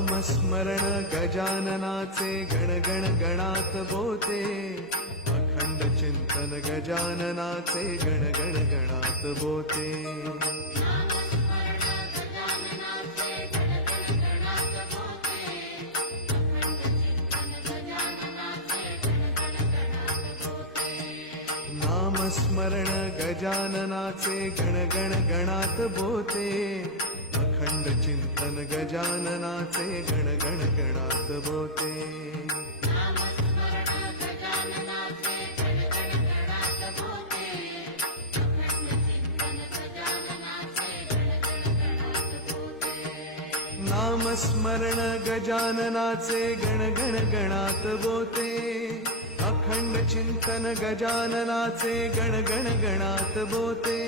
नामस्मरण गजाननाचे गण गण गणात बोते, अखंड चिंतन गजाननाचे गण गण गणात बोते. नामस्मरण गजाननाचे गण गण गणात बोते, अखंड चिंतन गजाननाचे गण गण गणात बोते. नामस्मरण गजाननाचे गण गण गणात बोते, अखंड चिंतन गजाननाचे गण गण गणात बोते.